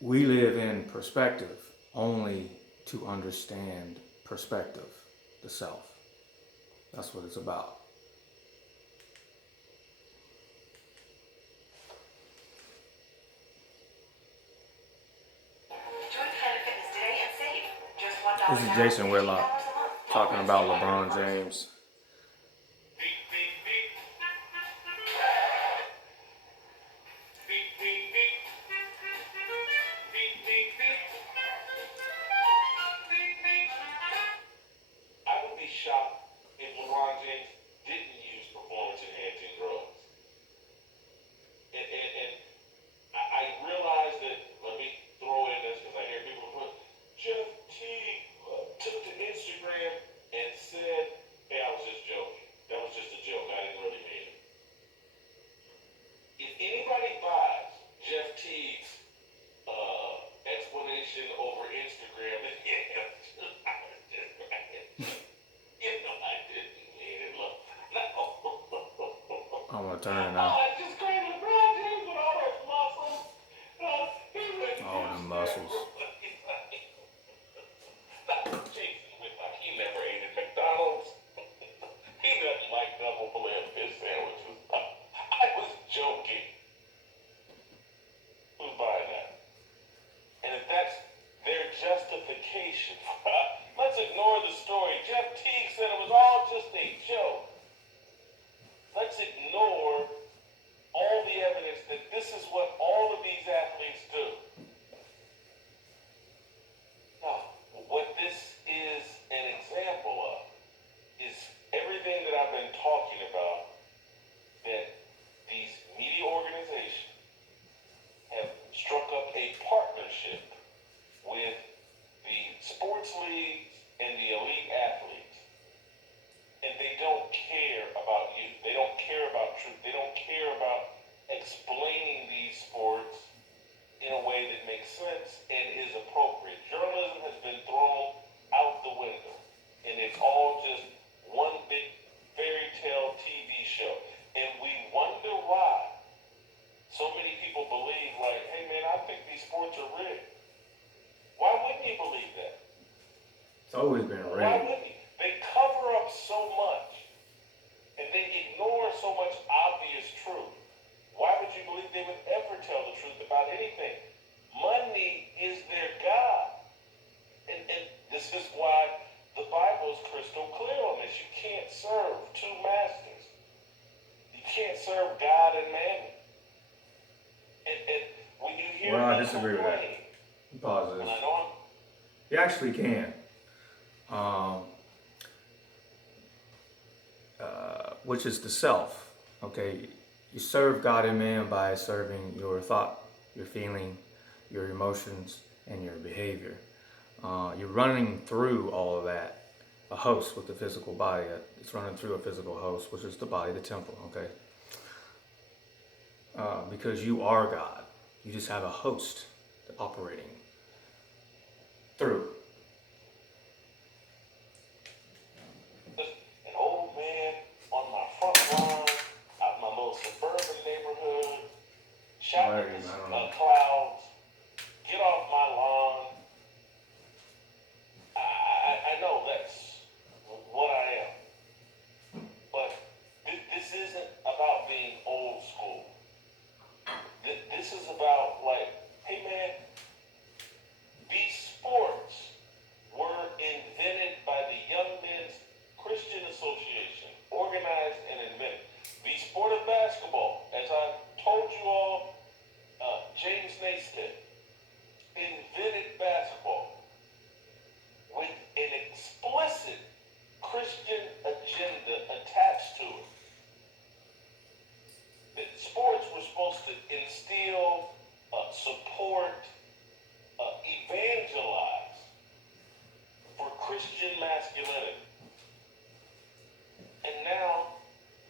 we live in perspective only to understand perspective, the self. That's what it's about. This is Jason Whitlock talking about LeBron James. I would be shocked if LeBron James didn't use performance-enhancing drugs. And I realize that, let me throw in this because I hear people put, Jeff T took to Instagram and said, hey, I was just joking. That was just a joke. I didn't really mean it. If anybody buys Jeff T's explanation over Instagram, then yeah, I was just right. You know I didn't mean it. Look, no. I'm gonna turn it now. Oh, I just created LeBron James with all those muscles. All them muscles. Jason Whitlock, he never ate at McDonald's. He doesn't like double filet fish sandwiches. I was joking. Who's buying that? And if that's their justification, let's ignore the story. Jeff Teague said it was all just a joke. Let's ignore all the evidence that this is what all of these athletes do. Now, what this is an example of is everything that I've been talking about, that these media organizations have struck up a partnership with the sports leagues and the elite athletes. And they don't care about you. They don't care about truth. They don't care about explaining these sports in a way that makes sense and is appropriate. Journalism has been thrown out the window. And it's all just one big fairy tale TV show. And we wonder why so many people believe, like, hey man, I think these sports are rigged. Why wouldn't you believe that? It's always been Why rigged. wouldn't you? They cover up so much, and they ignore so much obvious truth. Why would you believe they would ever tell the truth about anything? Money is their God. And this is why the Bible is crystal clear on this. You can't serve two masters. You can't serve God and mammon. And when you hear Well, I me disagree with that. complain, Pause and this. I know You actually can. Which is the self. Okay, you serve God and man by serving your thought, your feeling, your emotions, and your behavior. You're running through all of that. A host with the physical body. It's running through a physical host, which is the body, the temple. Okay. Because you are God. You just have a host operating through. an old man on my front lawn, out in my little suburban neighborhood, shouting at the clouds, get off my lawn. I know that's what I am. But this isn't about being old school. This is about, like, hey man, these sports were invented by the Young Men's Christian Association, organized and invented. The sport of basketball, as I told you all, James Naismith invented basketball with an explicit Christian agenda attached to it. That sports were supposed to instill, support, evangelize for Christian masculinity. And now,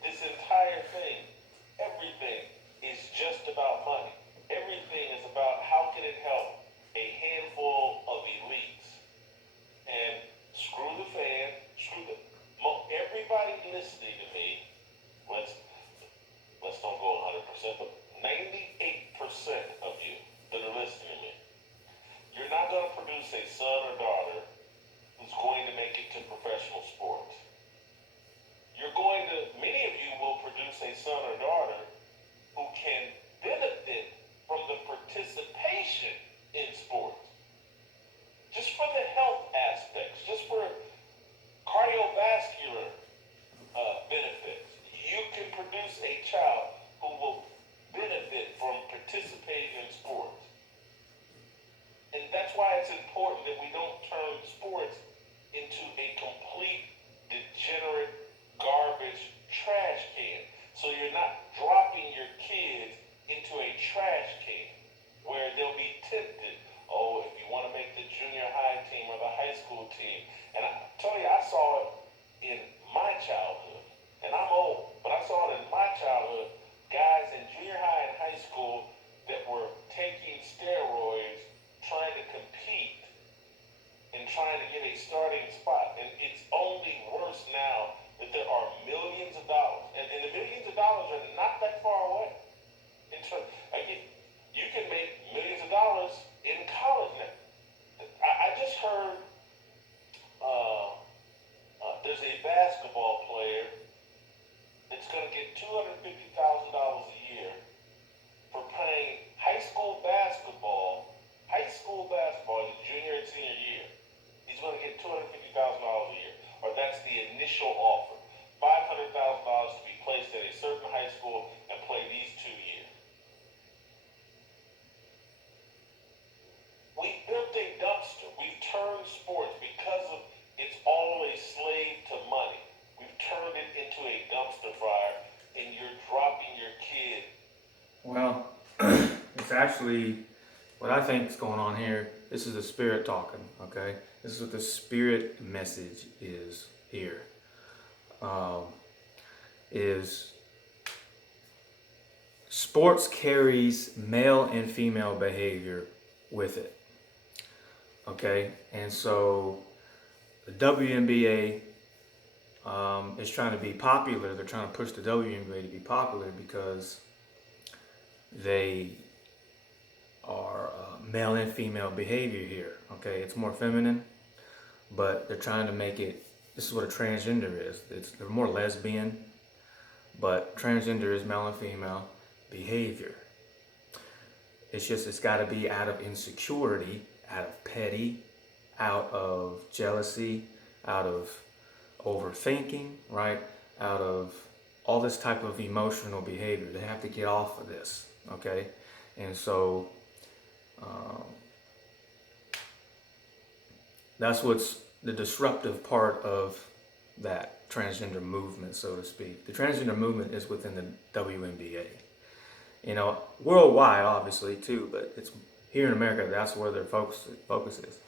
this entire thing, everything is just about money. Everything is about how can it help a handful a son or daughter who's going to make it to professional sports. Many of you will produce a son or daughter who can benefit from the participation in sports. Just for the health aspects, just for cardiovascular benefits. You can produce a child who will benefit from participating in sports. And that's why it's important that we don't turn sports into a complete degenerate garbage trash can. So you're not dropping your kids into a trash can where they'll be tempted. Oh, if you want to make the junior high team or the high school team. And I tell you, I saw it in my childhood. And I'm old, but I saw it in my childhood. Guys in junior high and high school that were taking steroids, trying to compete and trying to get a starting spot. And it's only worse now that there are millions of dollars. And the millions of dollars are not that far away. You can make millions of dollars in college now. I just heard there's a basketball player that's going to get $250,000 a year for playing high school basketball in the junior and senior year. He's going to get $250,000 a year, or that's the initial offer. $500,000 to be placed at a certain high school and play these 2 years. We built a dumpster. We've turned sports because of it's all a slave to money. We've turned it into a dumpster fire, and you're dropping your kid. Well, it's actually what I think is going on here. This is the spirit talking, okay? This is what the spirit message is here. Is sports carries male and female behavior with it, okay? And so the WNBA is trying to be popular. They're trying to push the WNBA to be popular because they are male and female behavior here, okay? It's more feminine, but they're trying to make it, this is what a transgender is. They're more lesbian, but transgender is male and female behavior. It's got to be out of insecurity, out of petty, out of jealousy, out of overthinking, right? Out of all this type of emotional behavior. They have to get off of this, okay? And so that's what's the disruptive part of that transgender movement, so to speak. The transgender movement is within the WNBA. You know, worldwide, obviously, too, but it's here in America, that's where their focus is.